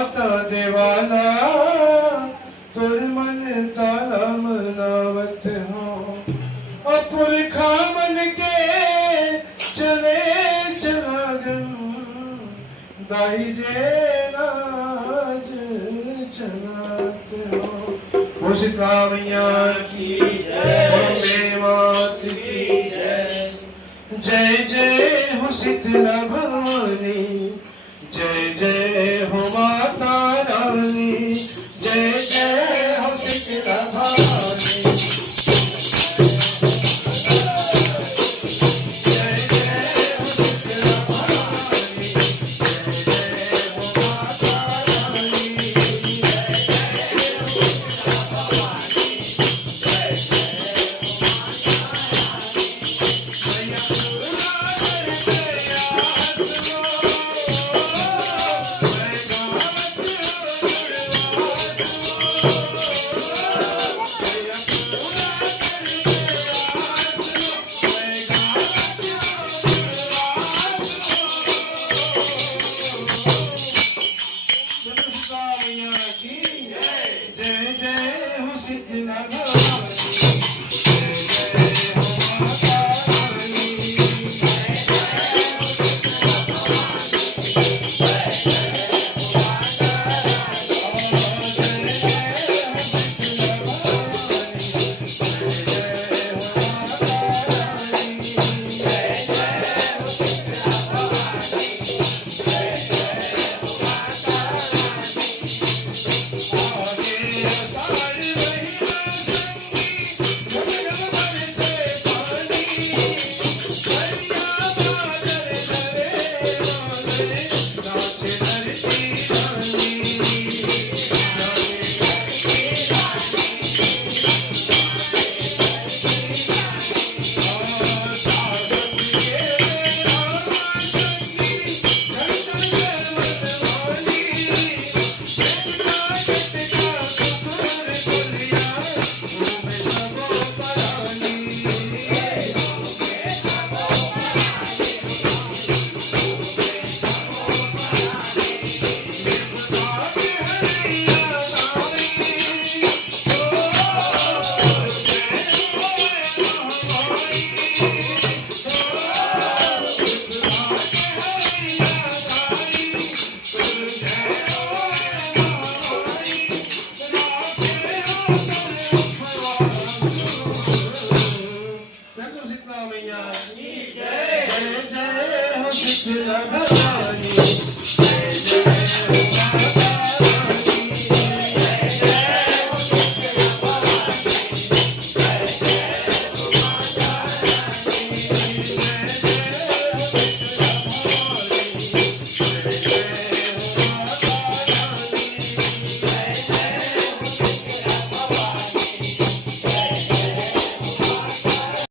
माता देवाला तुर मन ताला मनावत हो पुरखा मन के चले चलागन दाई जे राज चलात हो मुझका मैया की जय मात की जय जय जय हो शीतला भवानी जय जय हो माता रानी जय जय हो शीतला भवानी जय जय हो शीतला भवानी जय